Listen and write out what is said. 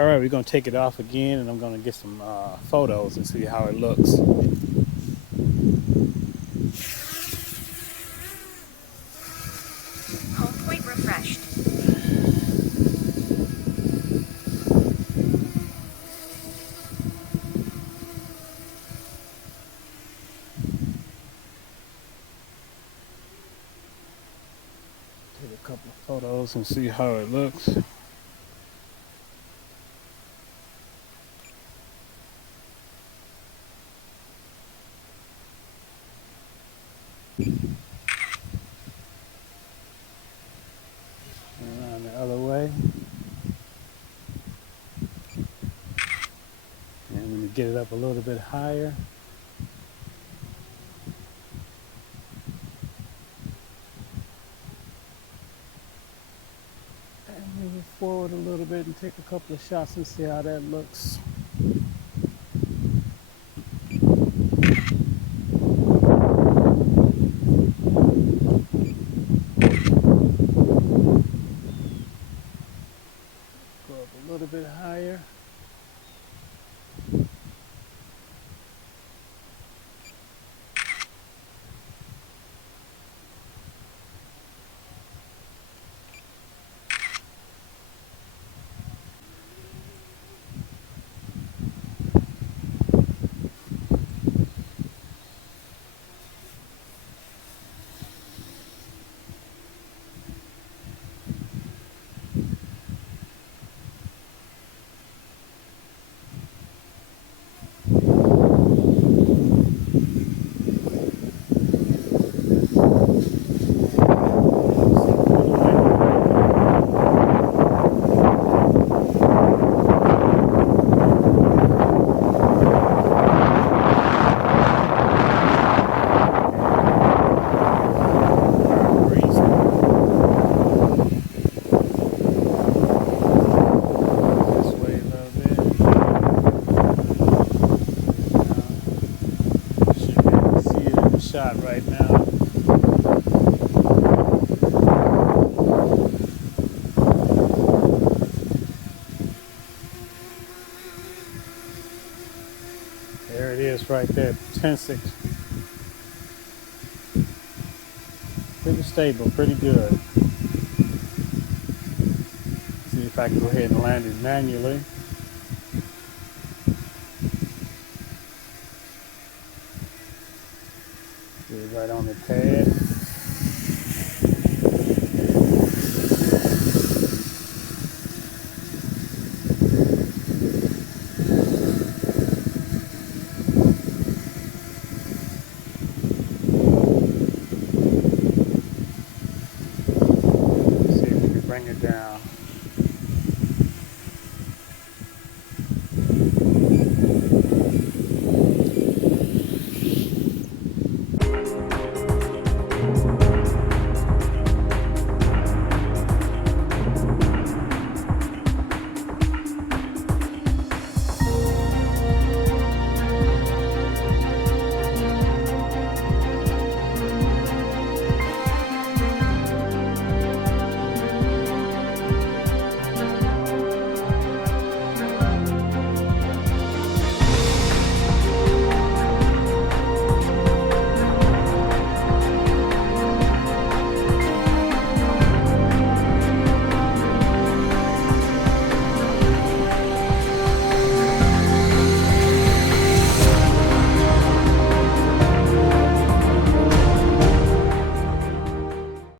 All right, we're gonna take it off again, and I'm gonna get some photos and see how it looks. Home point refreshed. Take a couple of photos and see how it looks. Around the other way. And when you get it up a little bit higher. And move it forward a little bit and take a couple of shots and see how that looks. Go up a little bit higher. Shot right now. There it is right there, Potensic. Pretty stable, pretty good. See if I can go ahead and land it manually. Right on the pad.